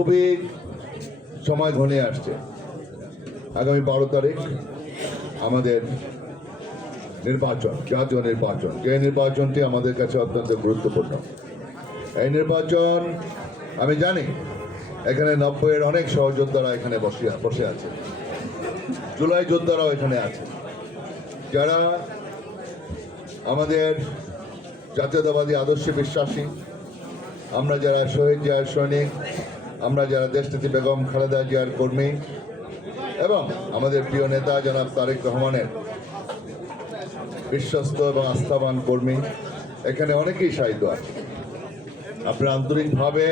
খুবই সময় ঘনে আসছে। আগামী বারো তারিখ আমাদের নির্বাচন, জাতীয় নির্বাচন। যে নির্বাচনটি আমাদের কাছে অত্যন্ত গুরুত্বপূর্ণ। এই নির্বাচন, আমি জানি, এখানে নব্বইয়ের অনেক সহযোদ্ধারা এখানে বসে বসে আছে। জুলাই যোদ্ধারাও এখানে আছে। যারা আমাদের জাতীয়তাবাদী, আদর্শে বিশ্বাসী, আমরা যারা শহীদ জিয়ার সৈনিক আমরা যারা দেশনীতি বেগম খালেদা জিয়ার কর্মী এবং আমাদের প্রিয় নেতা জনাব তারেক রহমানের বিশ্বস্ত এবং আস্থাবান কর্মী, এখানে অনেকেই সাহিত্য আছে। আপনারা আন্তরিকভাবে,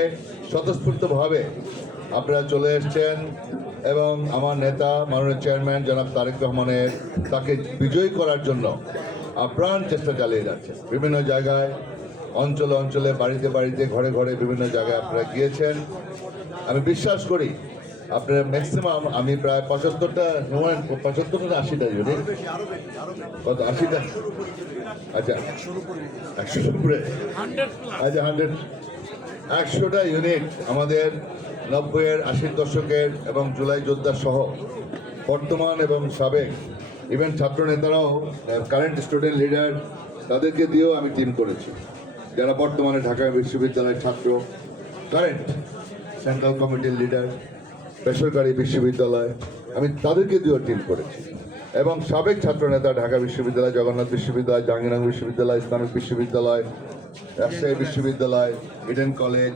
স্বতঃস্ফূর্তভাবে আপনারা চলে এসছেন এবং আমার নেতা, মাননীয় চেয়ারম্যান জনাব তারেক রহমানের তাকে বিজয়ী করার জন্য আপ্রাণ চেষ্টা চালিয়ে যাচ্ছে বিভিন্ন জায়গায় অঞ্চলে অঞ্চলে বাড়িতে বাড়িতে ঘরে ঘরে বিভিন্ন জায়গায় আপনারা গিয়েছেন। আমি বিশ্বাস করি আপনার ম্যাক্সিমাম আমি প্রায় পঁচাত্তরটা পঁচাত্তরটা না আশিটা যদি কত আশিটা? আচ্ছা একশোর উপরে। আচ্ছা হান্ড্রেড। একশোটা ইউনিট আমাদের নব্বইয়ের আশির দশকের এবং জুলাই যোদ্ধা সহ বর্তমান এবং সাবেক ইভেন ছাত্র নেতারাও কারেন্ট স্টুডেন্ট লিডার তাদেরকে দিয়েও আমি টিম করেছি। যারা বর্তমানে ঢাকা বিশ্ববিদ্যালয়ের ছাত্র কারেন্ট সেন্ট্রাল কমিটির লিডার বেসরকারি বিশ্ববিদ্যালয়, আমি তাদেরকে দিয়েও টিম করেছি। এবং সাবেক ছাত্র নেতা ঢাকা বিশ্ববিদ্যালয়, জগন্নাথ বিশ্ববিদ্যালয়, জাহাঙ্গীরনগর বিশ্ববিদ্যালয় ইসলামিক বিশ্ববিদ্যালয়, রাজশাহী বিশ্ববিদ্যালয় ইডেন কলেজ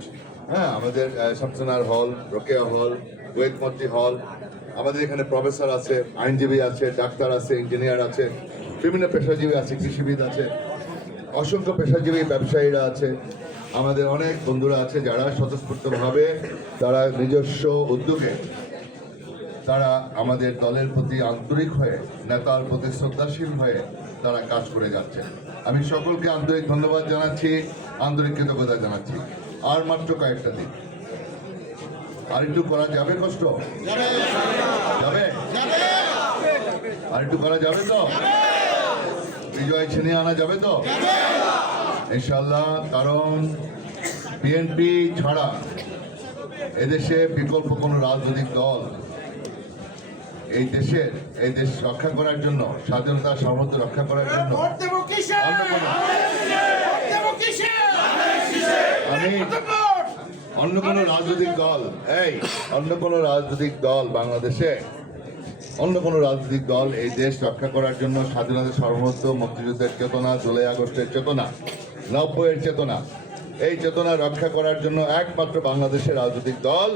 হ্যাঁ আমাদের শামসুনার হল, রোকেয়া হল, ওয়েদমতি হল, আমাদের এখানে প্রফেসর আছে, আইনজীবী আছে, ডাক্তার আছে, ইঞ্জিনিয়ার আছে, বিভিন্ন পেশাজীবী আছে, কৃষিবিদ আছে। অসংখ্য পেশাজীবী ব্যবসায়ীরা আছে, আমাদের অনেক বন্ধুরা আছে যারা স্বতঃস্ফূর্তভাবে তারা নিজস্ব উদ্যোগে তারা আমাদের দলের প্রতি আন্তরিক হয়ে, নেতার প্রতি শ্রদ্ধাশীল হয়ে তারা কাজ করে যাচ্ছে আমি সকলকে আন্তরিক ধন্যবাদ জানাচ্ছি, আন্তরিক কৃতজ্ঞতা জানাচ্ছি। আর মাত্র কয়েকটা দিন। আর একটু করা যাবে কষ্ট? যাবে। আর একটু করা যাবে তো? বিজয় ছিনিয়ে আনা যাবে তো? ইনশাল্লাহ কারণ বিএনপি ছাড়া এদেশে বিকল্প কোনো রাজনৈতিক দল এই দেশের এই দেশ রক্ষা করার জন্য স্বাধীনতা সামর্থ্য রক্ষা করার জন্য কিসে? আমি অন্য কোনো রাজনৈতিক দল এই অন্য কোনো রাজনৈতিক দল বাংলাদেশে অন্য কোনো রাজনৈতিক দল এই দেশ রক্ষা করার জন্য স্বাধীনতা সার্বভৌমত্ব, মুক্তিযুদ্ধের চেতনা, জুলাই আগস্টের চেতনা, নব্বইয়ের চেতনা, এই চেতনা রক্ষা করার জন্য একমাত্র বাংলাদেশের রাজনৈতিক দল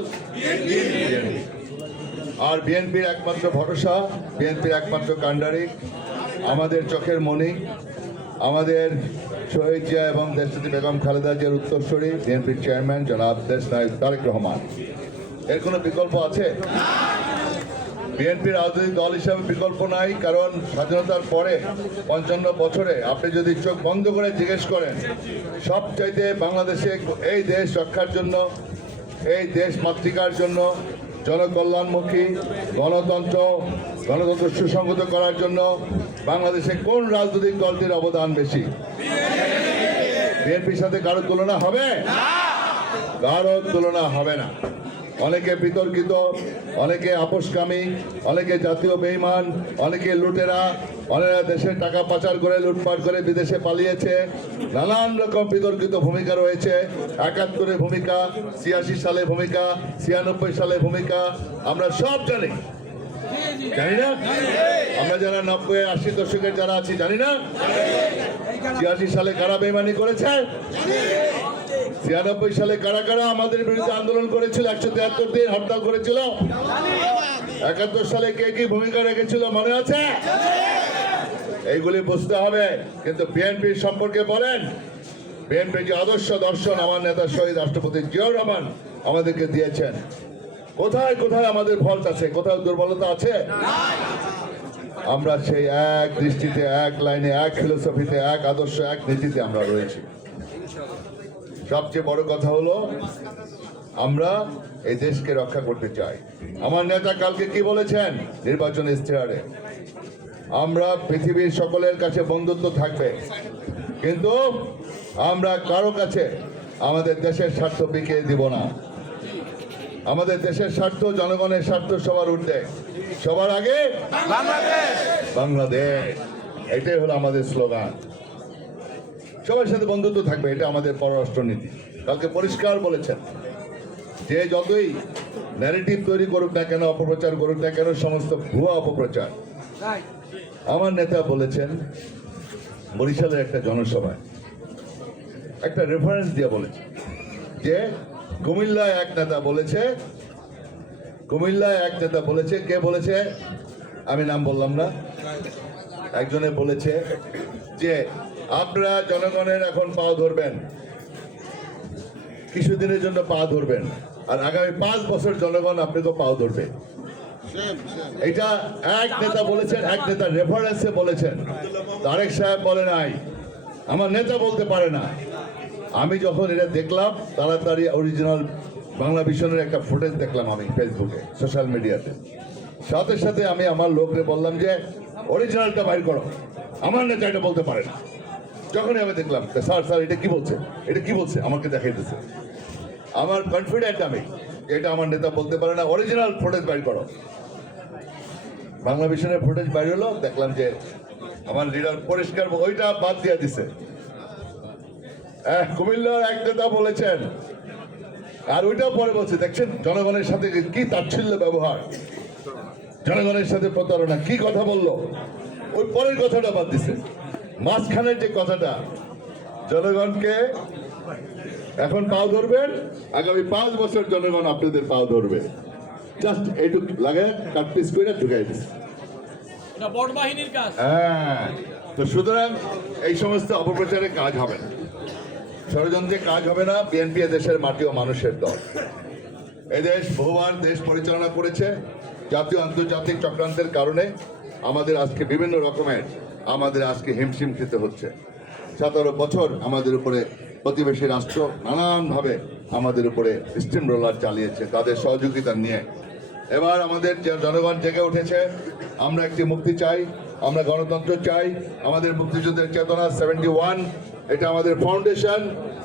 আর বিএনপির একমাত্র ভরসা, বিএনপির একমাত্র কাণ্ডারি আমাদের চোখের মণি, আমাদের শহীদ জিয়া এবং দেশপতি বেগম খালেদা জিয়ার উত্তরসূরি, বিএনপির চেয়ারম্যান জনাব দেশ নায়ক তারেক রহমান। এর কোনো বিকল্প আছে? বিএনপি রাজনৈতিক দল হিসাবে বিকল্প নাই কারণ স্বাধীনতার পরে পঞ্চান্ন বছরে আপনি যদি চোখ বন্ধ করে জিজ্ঞেস করেন সবচাইতে বাংলাদেশে এই দেশ রক্ষার জন্য এই দেশ মাতৃকার জন্য জনকল্যাণমুখী গণতন্ত্র গণতন্ত্র সুসংগত করার জন্য বাংলাদেশে কোন রাজনৈতিক দলটির অবদান বেশি? বিএনপির সাথে কারও তুলনা হবে? কারও তুলনা হবে না। অনেকে বিতর্কিত, অনেকে আপোষকামী, অনেকে জাতীয় বেইমান, অনেকে লুটেরা, অনেকে দেশের টাকা পাচার করে, লুটপাট করে বিদেশে পালিয়েছে। নানান রকম বিতর্কিত ভূমিকা রয়েছে। একাত্তরের ভূমিকা, ছিয়াশি সালে ভূমিকা, ছিয়ানব্বই সালে ভূমিকা, আমরা সব জানি। জানি না? আমরা যারা নব্বই, আশি দশকের যারা আছি, জানি না? ছিয়াশি সালে কারা বেইমানি করেছে? ছিয়ানব্বই সালে কারা কারা আমাদের বিরুদ্ধে আন্দোলন করেছিল, একশো তিয়াত্তর দিন হরতাল করেছিল? একাত্তর সালে কে কি ভূমিকা রেখেছিল, মনে আছে? এইগুলি বুঝতে হবে, কিন্তু বিএনপির সম্পর্কে বলেন। বিএনপির যে আদর্শ দর্শন, আমার নেতা শহীদ রাষ্ট্রপতি জিয়াউর রহমান আমাদেরকে দিয়েছেন। কোথায় কোথায় আমাদের ফল্ট আছে? কোথাও দুর্বলতা আছে? আমরা সেই এক দৃষ্টিতে, এক লাইনে, এক ফিলোসফিতে এক আদর্শ, এক নীতিতে আমরা রয়েছি। সবচেয়ে বড় কথা হলো, আমরা এই দেশকে রক্ষা করতে চাই। আমার নেতা কালকে কি বলেছেন? নির্বাচন ইশতেহারে আমরা পৃথিবীর সকলের কাছে বন্ধুত্ব থাকবে। কিন্তু আমরা কারও কাছে আমাদের দেশের স্বার্থ বিকিয়ে দিব না। আমাদের দেশের স্বার্থ জনগণের স্বার্থ সবার ঊর্ধ্বে সবার আগে বাংলাদেশ! বাংলাদেশ। এটাই হলো আমাদের স্লোগান। সবার সাথে বন্ধুত্ব থাকবে এটা আমাদের পররাষ্ট্র নীতি কালকে পরিষ্কার বলেছেন যে যতই ন্যারেটিভ তৈরি করুক না কেন অপপ্রচার করুক না কেন সমস্ত ভুয়া অপপ্রচার। আমার নেতা বলেছেন বরিশালের একটা জনসভায় একটা রেফারেন্স দিয়ে বলেছে যে কুমিল্লায় এক নেতা বলেছে, কুমিল্লায় এক নেতা বলেছে, কে বলেছে? আমি নাম বললাম না। একজনে বলেছে যে, আপনারা জনগণের এখন পাও ধরবেন। কিছুদিনের জন্য পা ধরবেন। আর আগামী পাঁচ বছর জনগণ আপনি আপনাকে পাও ধরবে। এটা এক নেতা বলেছেন, এক নেতা রেফারেন্সে বলেছেন। তারেক সাহেব বলে নাই। আমার নেতা বলতে পারে না। আমি যখন এটা দেখলাম, তাড়াতাড়ি অরিজিনাল বাংলা ভিশনের একটা ফুটেজ দেখলাম আমি ফেসবুকে সোশ্যাল মিডিয়াতে সাথে সাথে আমি আমার লোকরে বললাম যে অরিজিনালটা বাইর করো। আমার নেতা এটা বলতে পারে না। যখনই আমি দেখলাম স্যার স্যার, এটা কি বলছে? এটা কি বলছে? আমাকে দেখাইতেছে আমার কনফিডেন্ট আমি এটা আমার নেতা বলতে পারে না। অরিজিনাল ফুটেজ বাইর করো। বাংলা ভিশনের ফুটেজ বাইর হলো, দেখলাম যে আমার লিডার পরিষ্কার ওইটা বাদ দিয়ে দিছে। কুমিল্লার এক নেতা বলেছেন আর ওইটাও পরে বলছে দেখছেন জনগণের সাথে কি তাচ্ছিল্য ব্যবহার জনগণের সাথে প্রতারণা কি কথা বলল? ওই পরের কথাটা বাদ দিছে। মাঝখানের যে কথাটা জনগণকে এখন পাও ধরবেন আগামী পাঁচ বছর জনগণ আপনাদের পাও ধরবে। জাস্ট এইটুক লাগে কাট পিস করে ঢুকাই দিচ্ছে হ্যাঁ তো সুতরাং এই সমস্ত অপপ্রচারে কাজ হবে না। ষড়যন্ত্রে কাজ হবে না বিএনপি দেশের মাটি ও মানুষের দল। এদেশ বহুবার দেশ পরিচালনা করেছে, জাতীয় আন্তর্জাতিক চক্রান্তের কারণে আমাদের আজকে বিভিন্ন রকমের, আমাদের আজকে হিমশিম খেতে হচ্ছে। সতেরো বছর আমাদের উপরে প্রতিবেশী রাষ্ট্র নানানভাবে আমাদের উপরে স্টিম রোলার চালিয়েছে, তাদের সহযোগিতা নিয়ে। এবার আমাদের জনগণ জেগে উঠেছে, আমরা একটি মুক্তি চাই, আমরা গণতন্ত্র চাই, আমাদের মুক্তিযুদ্ধের চেতনা সেভেন্টি ওয়ান এটা আমাদের ফাউন্ডেশন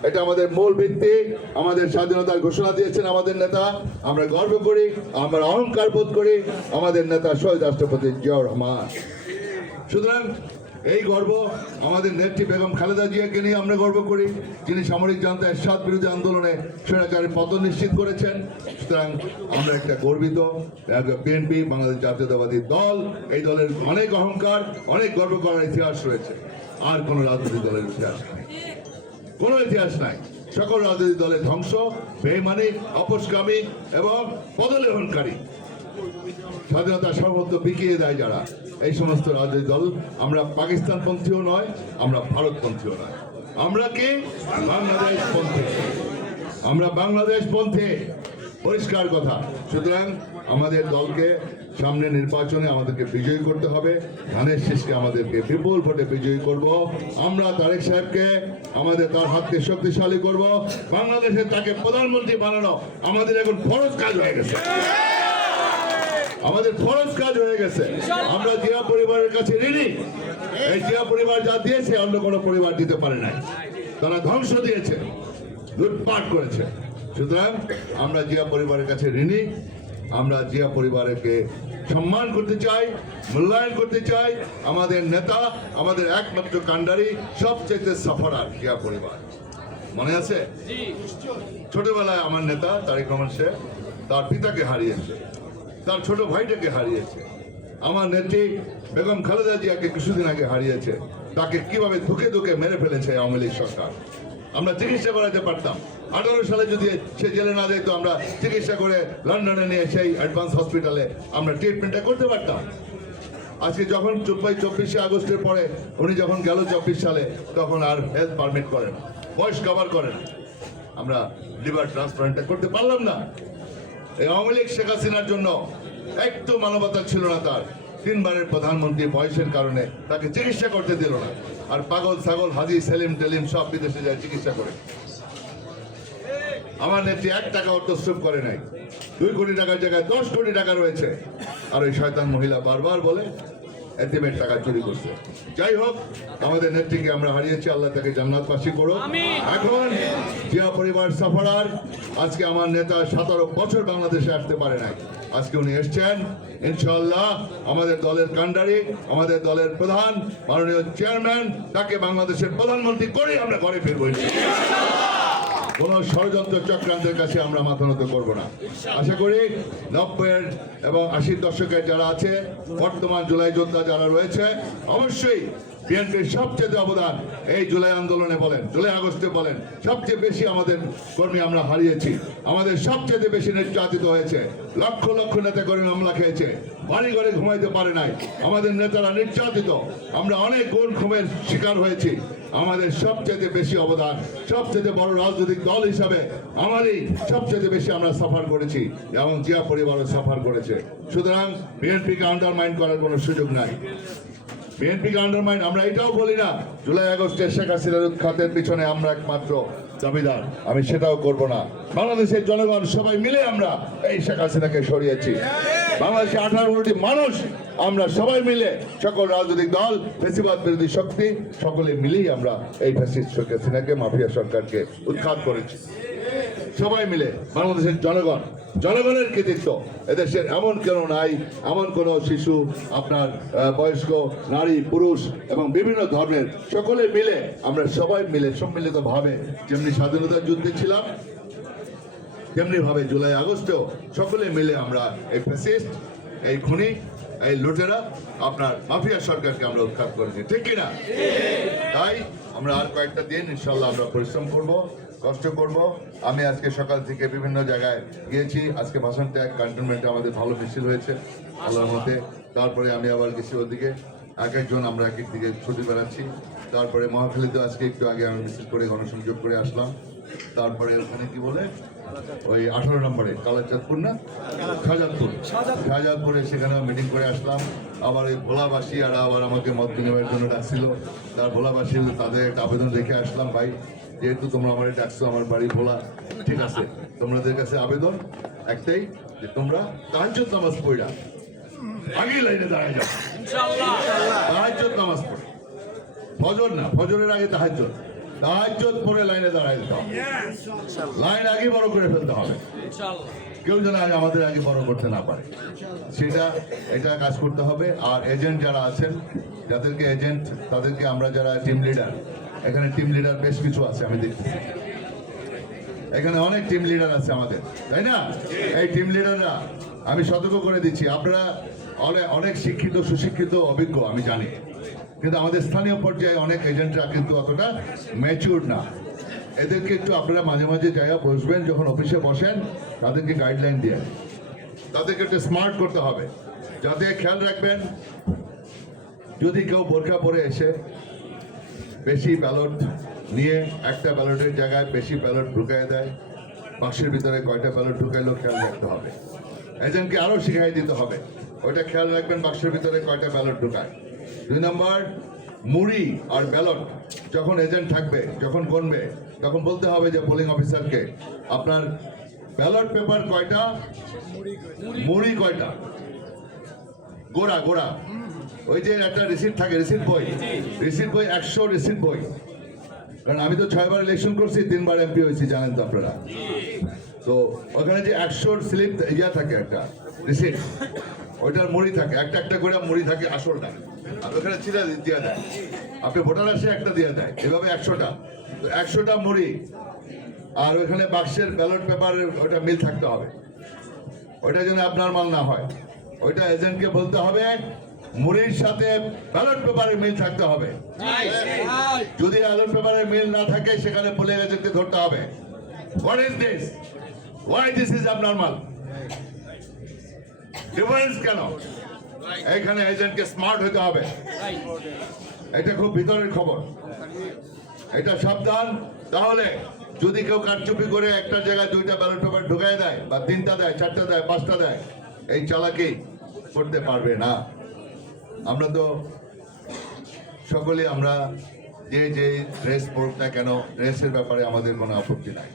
এটা আমাদের মূল ভিত্তি, আমাদের স্বাধীনতার ঘোষণা দিয়েছেন আমাদের নেতা। আমরা গর্ব করি, আমরা অহংকার বোধ করি, আমাদের নেতা শহীদ রাষ্ট্রপতি জিয়াউর রহমান। সুতরাং এই গর্ব আমাদের নেত্রী বেগম খালেদা জিয়াকে নিয়ে আমরা গর্ব করি, যিনি সামরিক জান্তা এরশাদ বিরোধী আন্দোলনে স্বৈরাচারের পতন নিশ্চিত করেছেন। সুতরাং আমরা একটা গর্বিত বিএনপি, বাংলাদেশ জাতীয়তাবাদী দল, এই দলের অনেক অহংকার, অনেক গর্ব করার ইতিহাস রয়েছে। আর কোনো রাজনৈতিক দলের ইতিহাস নাই। কোনো ইতিহাস নাই। সকল রাজনৈতিক দলের ধ্বংস বেমানি অপস্কামী এবং পদলেহনকারী। স্বাধীনতা সর্বত্র বিকিয়ে দেয় যারা। এই সমস্ত রাজনৈতিক দল আমরা পাকিস্তান পন্থীও নয়, আমরা ভারতপন্থীও নয়। আমরা কি? বাংলাদেশ পন্থী আমরা বাংলাদেশ পন্থী পরিষ্কার কথা। সুতরাং আমাদের দলকে সামনে নির্বাচনে আমাদেরকে বিজয়ী করতে হবে। ধানের শীষকে আমাদেরকে বিপুল ভোটে বিজয়ী করব। আমরা তারেক সাহেবকে আমাদের তার হাতকে শক্তিশালী করব। বাংলাদেশে তাকে প্রধানমন্ত্রী বানানো আমাদের এখন ফরজ কাজ হয়ে গেছে। আমাদের ফরজ কাজ হয়ে গেছে। আমরা জিয়া পরিবারের কাছে ঋণী। এই জিয়া পরিবার যা দিয়েছে, অন্য কোনো পরিবার দিতে পারে নাই। তারা ধ্বংস দিয়েছে, লুটপাট করেছে। সুতরাং আমরা জিয়া পরিবারের কাছে ঋণী। আমরা জিয়া পরিবারকে সম্মান করতে চাই মূল্যায়ন করতে চাই। আমাদের নেতা আমাদের একমাত্র কাণ্ডারি সবচেয়ে সফরার জিয়া পরিবার। মনে আছে? ছোটবেলায় আমার নেতা তারেক রহমান শেখ তার পিতাকে হারিয়েছে তার ছোট ভাইটাকে হারিয়েছে। আমার নেত্রী বেগম খালেদা জিয়াকে কিছুদিন আগে হারিয়েছে। তাকে কীভাবে ধুকে ধুকে মেরে ফেলেছে আওয়ামী লীগ সরকার? আমরা চিকিৎসা করাতে পারতাম। আঠারো সালে যদি সে জেলে না যেত, আমরা চিকিৎসা করে লন্ডনে নিয়ে সেই অ্যাডভান্স হসপিটালে আমরা ট্রিটমেন্টটা করতে পারতাম। আজকে যখন চব্বিশ, চব্বিশে আগস্টের পরে উনি যখন গেল চব্বিশ সালে, তখন আর হেলথ পারমিট করে না বয়স কভার করে না। আমরা লিভার ট্রান্সপ্লান্টটা করতে পারলাম না। এই আওয়ামী লীগ শেখ হাসিনার জন্য একটু মানবতা ছিল না তার। তিনবারের প্রধানমন্ত্রী বয়সের কারণে তাকে চিকিৎসা করতে দিল না। আর পাগল ছাগল হাজি সেলিম টেলিম সব বিদেশে যায় চিকিৎসা করে। আমার নেত্রী এক টাকা অর্থস্রুপ করে নাই। দুই কোটি টাকার জায়গায় দশ কোটি টাকা রয়েছে। আর ওই শয়তান মহিলা বারবার বলে এতিমের টাকা চুরি করছে। যাই হোক আমাদের নেত্রীকে আমরা হারিয়েছি আল্লাহ তাকে জান্নাতবাসী করো এখন জিয়া পরিবার সাফারার আজকে আমার নেতা সতেরো বছর বাংলাদেশে আসতে পারে নাই। আজকে উনি এসছেন। ইনশাল্লাহ আমাদের দলের কান্ডারি আমাদের দলের প্রধান, মাননীয় চেয়ারম্যান, তাকে বাংলাদেশের প্রধানমন্ত্রী করে আমরা ঘরে ফিরবো কোন ষড়যন্ত্র চক্রান্তের কাছে আমরা মাথা নত করব না। আশা করি নব্বইয়ের এবং আশির দশকের যারা আছে, বর্তমান জুলাই যোদ্ধা যারা রয়েছে, অবশ্যই বিএনপির সবচেয়ে অবদান এই জুলাই আন্দোলনে বলেন, জুলাই আগস্টে বলেন, সবচেয়ে বেশি আমাদের কর্মী আমরা হারিয়েছি। আমাদের সবচেয়ে বেশি নির্যাতিত হয়েছে। লক্ষ লক্ষ নেতা কর্মী মামলা খেয়েছে। বাড়ি ঘরে ঘুমাইতে পারে নাই। আমাদের নেতারা নির্যাতিত। আমরা অনেক গুণ শিকার হয়েছি। আমাদের সবচেয়ে বেশি অবদান, সবচেয়ে বড় রাজনৈতিক দল হিসাবে আমারই সবচেয়ে বেশি আমরা সাফার করেছি এবং জিয়া পরিবারও সাফার করেছে। সুতরাং বিএনপিকে আন্ডারমাইন করার কোনো সুযোগ নাই। বিএনপিকে আন্ডারমাইন আমরা এটাও বলি না। জুলাই আগস্টে শেখ হাসিনার উৎখাতের পিছনে আমরা একমাত্র দাবিদার। আমি সেটাও করব না। বাংলাদেশের জনগণ সবাই মিলে আমরা এই শেখ হাসিনাকে সরিয়েছি। বাংলাদেশে আঠারো কোটি মানুষ, আমরা সবাই মিলে সকল রাজনৈতিক দল, ফেসিবাদ বিরোধী শক্তি, সকলে মিলেই আমরা এই ফ্যাসিস্ট শেখ হাসিনাকে, মাফিয়া সরকারকে উৎখাত করেছি। সবাই মিলে বাংলাদেশের জনগণ, জনগণের কৃতিত্ব, এদেশের এমন কেন নাই, এমন কোন শিশু, আপনার বয়স্ক, নারী, পুরুষ এবং বিভিন্ন ধর্মের সকলে মিলে আমরা সবাই মিলে সম্মিলিত ভাবে যেমনি স্বাধীনতা যুদ্ধে ছিলাম তেমনি ভাবে জুলাই আগস্টেও সকলে মিলে আমরা এই ফ্যাসিস্ট এই খুনি, এই লুটেরা, আপনার মাফিয়া সরকারকে আমরা উৎখাত করেছি। ঠিক কিনা? তাই আমরা আর কয়েকটা দিন ইনশাল্লাহ আমরা পরিশ্রম করব, কষ্ট করব। আমি আজকে সকাল থেকে বিভিন্ন জায়গায় গিয়েছি। আজকে ভাষণ ট্যাগ ক্যান্টনমেন্টে আমাদের ভালো মিছিল হয়েছে, আল্লাহর মধ্যে তারপরে আমি আবার গেছি ওদিকে। এক একজন আমরা এক দিকে ছুটি বেড়াচ্ছি। তারপরে মহাখালীতে আজকে একটু আগে আমি মিছিল করে গণসংযোগ করে আসলাম। তারপরে ওখানে কি বলে? ওই আঠারো নম্বরে কালাচাঁদপুর না? শাহজাদপুর। শাহজাদপুরে। সেখানে মিটিং করে আসলাম। আবার ওই ভোলাবাসী আর আবার আমাকে মত বিনিময়ের জন্য ডাকছিল। তার ভোলাবাসী তাদের একটা আবেদন রেখে আসলাম ভাই যেহেতু তোমরা আমার ডাকছো আমার বাড়ি ভোলা ঠিক আছে তোমাদের কাছে আবেদন একটাই যে তোমরা তাহাজ্জুদ নামাজ পড়া আগেই লাইনে দাঁড়ায় যাও। তাহাজ্জুদ নামাজ পড়ে। ফজর না ফজরের আগে তাহাজ্জুদ। পরে লাইনে দাঁড়ায় যেতে হবে। লাইন আগে বড় করে ফেলতে হবে। কেউ যেন আমাদের আগে বড় করতে না পারে। সেটা এটা কাজ করতে হবে। আর এজেন্ট যারা আছেন যাদেরকে এজেন্ট তাদেরকে আমরা যারা টিম লিডার এখানে টিম লিডার বেশ কিছু আছে আমি দেখতেছি এখানে অনেক টিম লিডার আছে আমাদের তাই না? এই টিম লিডাররা আমি সতর্ক করে দিচ্ছি। আপনারা অনেক অনেক শিক্ষিত সুশিক্ষিত অভিজ্ঞ আমি জানি। কিন্তু আমাদের স্থানীয় পর্যায়ে অনেক এজেন্টরা কিন্তু অতটা ম্যাচিউর না। এদেরকে একটু আপনারা মাঝে মাঝে জায়গা বসবেন, যখন অফিসে বসেন, তাদেরকে গাইডলাইন দিয়ে। তাদেরকে একটু স্মার্ট করতে হবে। যাতে খেয়াল রাখবেন, যদি কেউ বোরখা পরে এসে বেশি ব্যালট নিয়ে একটা ব্যালটের জায়গায় বেশি ব্যালট ঢুকাই দেয়, বাক্সের ভিতরে কয়টা ব্যালট ঢুকাইলেও খেয়াল রাখতে হবে। এজেন্টকে আরও শিখাই দিতে হবে। ওইটা খেয়াল রাখবেন, বাক্সের ভিতরে কয়টা ব্যালট ঢুকায়। দুই নম্বর, মুড়ি আর ব্যালট যখন এজেন্ট থাকবে, যখন গণবে, তখন বলতে হবে যে পোলিং অফিসারকে আপনার ব্যালট পেপার কয়টা? মুড়ি কয়টা? গোড়া গোড়া। ওই যে একটা রিসিপ্ট থাকে রিসিপ্ট বই। রিসিপ্ট বই, একশো রিসিপ্ট বই। কারণ আমি তো ছয়বার ইলেকশন করছি, তিনবার এমপি হয়েছি, জানেন তো আপনারা। তো ওখানে যে একশোর স্লিপ ইয়া থাকে একটা রিসিপ্ট ওইটার মুড়ি থাকে, একটা একটা করে মুড়ি থাকে আসলটা। ওখানে চিরা দিয়ে দেয়। আপনি ভোটার আসে একটা দিয়ে দেয়, এভাবে একশোটা। একশোটা মুড়ি আর ওখানে বাক্সের ব্যালট পেপারের ওটা মিল থাকতে হবে। ওইটা যেন আপনার মাল না হয়। ওইটা এজেন্টকে বলতে হবে, মুড়ির সাথে ব্যালট পেপারের মিল থাকতে হবে। যদি ব্যালট পেপারের মিল না থাকে, সেখানে পুলিশ এজেন্টকে ধরতে হবে। What is this why this is abnormal difference কেন? এখানে এজেন্টকে স্মার্ট হতে হবে। এটা খুব ভিতরের খবর। এটা সাবধান। তাহলে যদি কেউ কারচুপি করে একটা জায়গায় দুইটা ব্যালট পেপার ঢুকাই দেয় বা তিনটা দেয় চারটা দেয় পাঁচটা দেয় এই চালাকি করতে পারবে না। আমরা তো সকলে আমরা যে যে ড্রেস পরুক না কেন ড্রেসের ব্যাপারে আমাদের কোনো আপত্তি নাই।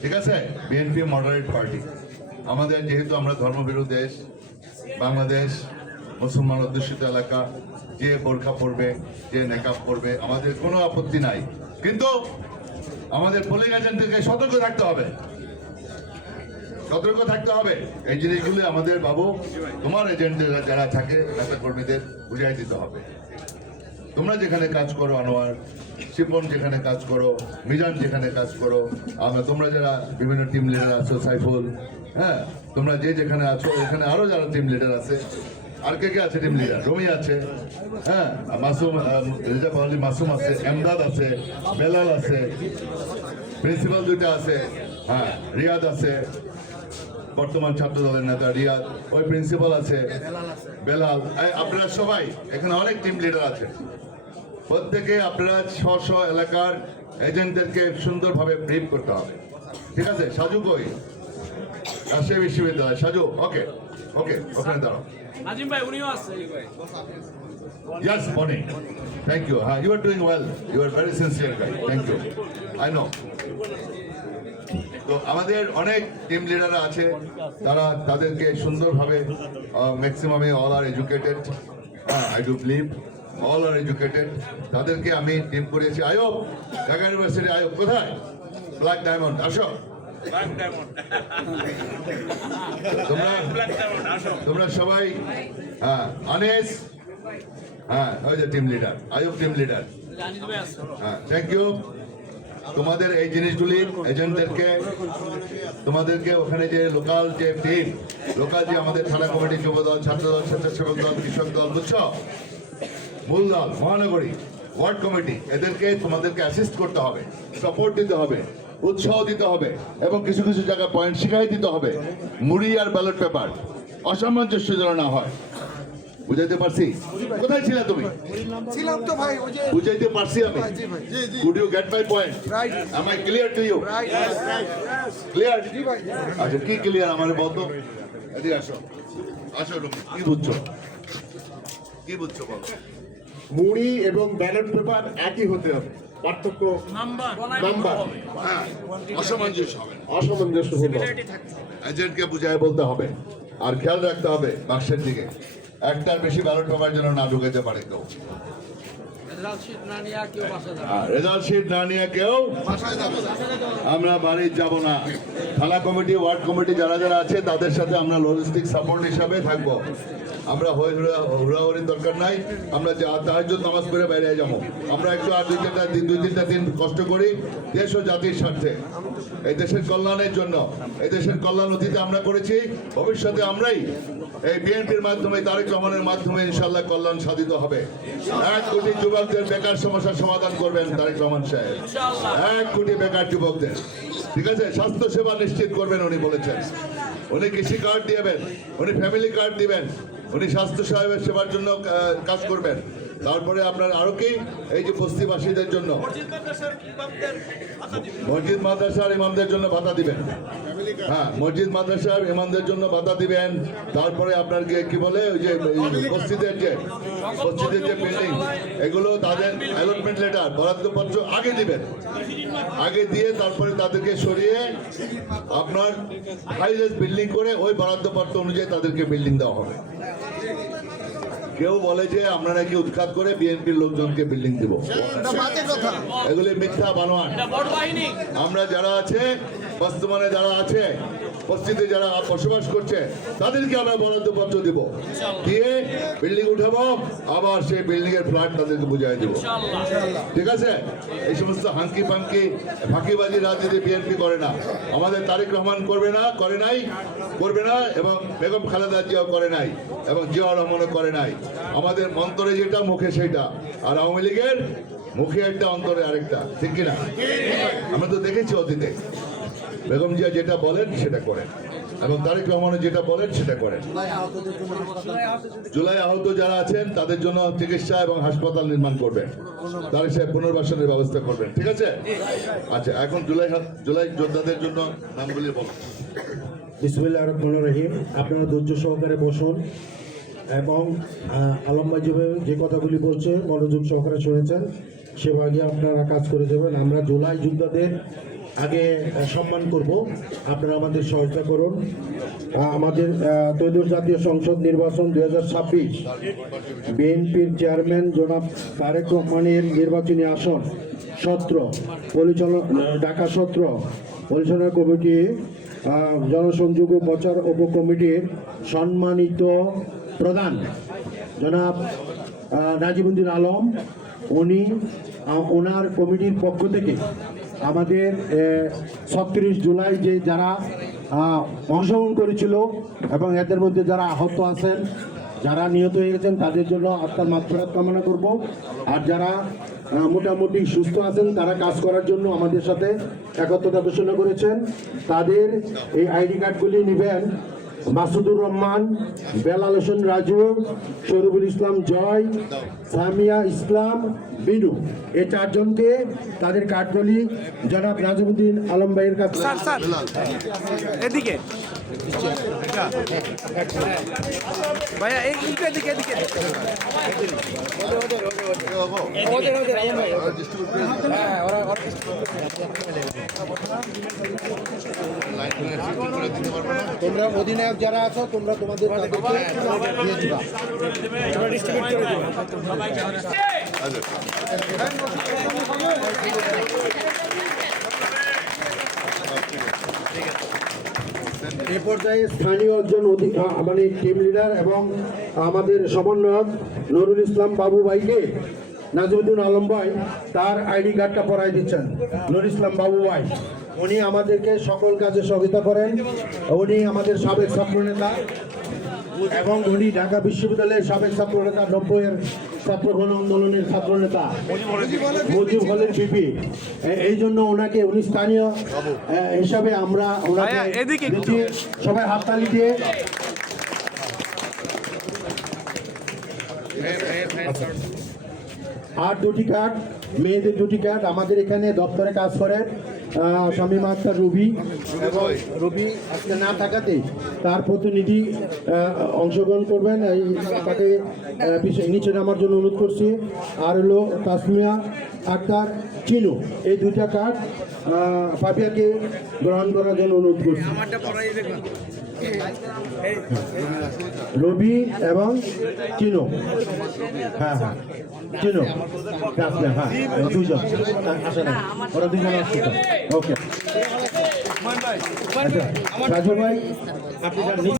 ঠিক আছে? বিএনপি মডারেট পার্টি আমাদের যেহেতু আমরা ধর্মবিরোধী দেশ বাংলাদেশ মুসলমান অধ্যুষিত এলাকা, যে বোরখা পরবে, যে নেকাব পরবে, আমাদের কোনো আপত্তি নাই। কিন্তু আমাদের পোলিং এজেন্টদেরকে সতর্ক থাকতে হবে। সতর্ক থাকতে হবে। এই জিনিসগুলো আমাদের বাবু, তোমার এজেন্টদের যারা থাকে, নেতা কর্মীদের বুঝাই দিতে হবে। তোমরা যেখানে কাজ করো, আনোয়ার, শিপন যেখানে কাজ করো, মিজান যেখানে কাজ করো, আমরা তোমরা যারা বিভিন্ন টিম লিডার আছো, সাইফুল হ্যাঁ তোমরা যে যেখানে আছো, এখানে আরও যারা টিম লিডার আছে, আর কে কে আছে টিম লিডার রমি আছে হ্যাঁ? মাসুম রেজা মাসুম আছে, এমদাদ আছে, বেলাল আছে প্রিন্সিপাল দুইটা আছে হ্যাঁ রিয়াদ আছে, বর্তমান ছাত্র দলের নেতা রিয়াদ, ওই প্রিন্সিপাল আছে, বেলাল আপনারা সবাই, এখানে অনেক টিম লিডার আছে। প্রত্যেকে আপনারা স্ব স্ব এলাকার এজেন্টদেরকে সুন্দরভাবে ব্রিফ করতে হবে। ঠিক আছে? সাজু কই? রাজশাহী বিশ্ববিদ্যালয় সাজু ওকে ওকে ওখানে দাঁড়াও নাজিম ভাই উনিও আছে Yes, Bonnie. Thank you. You are doing well. You are very sincere guy. Thank you. I know. তো আমাদের অনেক টিম লিডাররা আছে তারা তাদেরকে সুন্দরভাবে ম্যাক্সিমামে all are educated I do believe all are educated তাদেরকে আমি টিম করিয়েছি আয়ব ঢাকা ইউনিভার্সিটি আয়ব কোথায় ব্ল্যাক ডায়মন্ড আসো তোমরা সবাই হ্যাঁ আনেস হ্যাঁ ওই যে team leader Ayub team leader হ্যাঁ থ্যাংক ইউ তোমাদের এই জিনিসগুলি এজেন্টদেরকে তোমাদেরকে ওখানে যে লোকাল যে টিম লোকাল যে আমাদের থানা কমিটি যুব দল ছাত্র দল স্বেচ্ছাসেবক দল কৃষক দল বুঝছ? মূল দল মহানগরী ওয়ার্ড কমিটি এদেরকে তোমাদেরকে অ্যাসিস্ট করতে হবে সাপোর্ট দিতে হবে। উৎসাহ দিতে হবে এবং কিছু কিছু জায়গায় পয়েন্ট শিখাই দিতে হবে। মুড়ি আর ব্যালট পেপার অসামঞ্জস্য যেন না হয়। বুঝাইতে পারছি? কোথায় ছিলে তুমি? ছিলাম তো ভাই ওই যে বুঝাইতে পারছি আমি। get my point? Right. Am I clear to you? Right Clear? জি ভাই। আচ্ছা কি ক্লিয়ার আমার বলতো? এদিকে আসো। আসো রুমি। কি বুঝছ? কি বুঝছ বলো? মুড়ি এবং ব্যালট পেপার একই হতে হবে। পার্থক্য নাম্বার। নাম্বার। হ্যাঁ অসামঞ্জস্য হবে। অসামঞ্জস্য এজেন্টকে বুঝায় বলতে হবে। আর খেয়াল রাখতে হবে বাক্সের দিকে। একটার বেশি ব্যালট পেপার যেন না ঢুকাতে পারে কেউ। রেজাল্ট শিট না নিয়ে কেউ আমরা বাড়ি যাব না। থানা কমিটি ওয়ার্ড কমিটি যারা যারা আছে তাদের সাথে আমরা লজিস্টিক সাপোর্ট হিসাবে থাকব। আমরা হুড়াহুড়ির দরকার নাই। আমরা তাহাজ নামাজ পড়ে বাইরে যাব। আমরা একটু আর দুই তিনটা দিন দুই তিনটা দিন কষ্ট করি দেশ ও জাতির স্বার্থে। এই দেশের কল্যাণের জন্য এই দেশের কল্যাণ অতীতে আমরা করেছি ভবিষ্যতে আমরাই এই বিএনপির মাধ্যমে তারেক রহমানের মাধ্যমে ইনশাল্লাহ কল্যাণ সাধিত হবে। এক কোটি যুবকদের বেকার সমস্যার সমাধান করবেন তারেক রহমান সাহেব। এক কোটি বেকার যুবকদের। ঠিক আছে? স্বাস্থ্য সেবা নিশ্চিত করবেন উনি বলেছেন। উনি কৃষি কার্ড দিবেন উনি ফ্যামিলি কার্ড দিবেন। উনি স্বাস্থ্য সাহেবের সেবার জন্য কাজ করবেন। তারপরে আপনার আরও কি? এই যে বস্তিবাসীদের জন্য। মসজিদ মাদ্রাসার ইমামদের জন্য ভাতা দিবেন। হ্যাঁ মসজিদ মাদ্রাসার ইমামদের জন্য ভাতা দিবেন। তারপরে আপনার কি বলে? ওই যে মসজিদের যে মসজিদের যে বিল্ডিং এগুলো তাদের অ্যালটমেন্ট লেটার বরাদ্দপত্র আগে দিবেন। আগে দিয়ে তারপরে তাদেরকে সরিয়ে আপনার হাইলেস বিল্ডিং করে ওই বরাদ্দপত্র অনুযায়ী তাদেরকে বিল্ডিং দেওয়া হবে। কেউ বলে যে আমরা নাকি উৎখাত করে বিএনপির লোকজনকে বিল্ডিং দিব। এটা বাজে কথা। এগুলি মিথ্যা বাহিনী। আমরা যারা আছে বর্তমানে যারা আছে পশ্চিমে যারা বসবাস করছে তাদেরকে আমরা বরাদ্দপত্র দিব। দিয়ে বিল্ডিং উঠাবো আবার সেই বিল্ডিং এর ফ্ল্যাট তাদেরকে বুঝাই দিব। ঠিক আছে? এই সমস্ত হাঙ্কি পাঙ্কি ফাঁকিবাজি রাজনীতি বিএনপি করে না। আমাদের তারেক রহমান করবে না করে নাই করবে না এবং বেগম খালেদা জিয়াও করে নাই এবং জিয়াউর রহমানও করে নাই। আমাদের মন্তরে যেটা মুখে সেটা। আর আওয়ামী লীগের মুখে একটা অন্তরে আরেকটা। ঠিক কিনা? আমরা তো দেখেছি অতীতে। বেগম জিয়া যেটা বলেন সেটা করেন। এবং তারেক রহমানের যেটা বলেন সেটা করেন। জুলাই আহত যারা আছেন তাদের জন্য চিকিৎসা এবং হাসপাতাল নির্মাণ করবেন। তার সাহেব পুনর্বাসনের ব্যবস্থা করবেন ঠিক আছে? আচ্ছা এখন জুলাই জুলাই যোদ্ধাদের জন্য নামগুলি বলুন। বিসমিল্লাহ রহমান রহিম। আপনারা ধৈর্য সহকারে বসুন এবং আহ, আলম যেভাবে যে কথাগুলি বলছে মনোযোগ সহকারে শুনেছেন সেভাবে আপনারা কাজ করে যাবেন। আমরা জুলাই যোদ্ধাদের আগে সম্মান করব। আপনারা আমাদের সহায়তা করুন। আমাদের ত্রয়োদশ জাতীয় সংসদ নির্বাচন দুই হাজার ছাব্বিশ। বিএনপির চেয়ারম্যান জনাব তারেক রহমানের নির্বাচনী আসন সত্র, পরিচালনা ঢাকা সত্র, পরিচালনা কমিটি জনসংযোগ প্রচার উপকমিটির সম্মানিত প্রধান জনাব নাজিবুদ্দিন আলম। উনি ওনার কমিটির পক্ষ থেকে আমাদের ছত্রিশ জুলাই যে যারা অংশগ্রহণ করেছিল এবং এদের মধ্যে যারা আহত আছেন, যারা নিহত হয়ে গেছেন, তাদের জন্য আত্মার মাত্রাত কামনা করব। আর যারা মোটামুটি সুস্থ আছেন, তারা কাজ করার জন্য আমাদের সাথে একত্রতা ঘোষণা করেছেন। তাদের এই আইডি কার্ডগুলি নেবেন। মাসুদুর রহমান, বেলাল হোসেন রাজু, শরীফুল ইসলাম জয়, সামিয়া ইসলাম, বিনু। এ চারজনকে তাদের কাঠগলি জনাব নাজিমুদ্দিন আলম ভাইয়ের কাছে এদিকে। ভাইয়া এই এইটা এদিকে এদিকে। তোমরা অধিনায়ক যারা আছো তোমরা তোমাদের দিয়ে দিবা। এ পর্যায়ে স্থানীয় একজন মানে টিম লিডার এবং আমাদের সমন্বয়ক নুরুল ইসলাম বাবু ভাইকে নাজিমুদ্দিন আলম ভাই তার আইডি কার্ডটা পরাই দিচ্ছেন। নুরুল ইসলাম বাবু ভাই, উনি আমাদেরকে সকল কাজে সহযোগিতা করেন। উনি আমাদের সাবেক ছাত্র নেতা এবং উনি ঢাকা বিশ্ববিদ্যালয়ের সাবেক ছাত্র নেতা নব্বইয়ের ছাত্র গণ আন্দোলনের ছাত্র নেতা মুজিব হলের বিপি এই জন্য ওনাকে উনি স্থানীয় হিসাবে আমরা ওনাকে। সবাই হাততালি দিয়ে আর দুটি কার্ড মেয়েদের দুটি কার্ড আমাদের এখানে দপ্তরে কাজ করে আহ, শামীমা আক্তার রবি রবি আজকে না থাকাতে তার প্রতিনিধি অংশগ্রহণ করবেন। এই তাকে নিচে নামার জন্য অনুরোধ করছি। আর হলো তাসমিয়া আক্তার, চিনু, এই দুইটা কার্ড পাপিয়াকে গ্রহণ করার জন্য অনুরোধ করছি। রবি এবং কিনো। হ্যাঁ হ্যাঁ। কিনো। তাসমিয়া, হ্যাঁ দুজন। আসে না। ওরা দুজন আসছে ওকে। আচ্ছা রাজু ভাই আপনি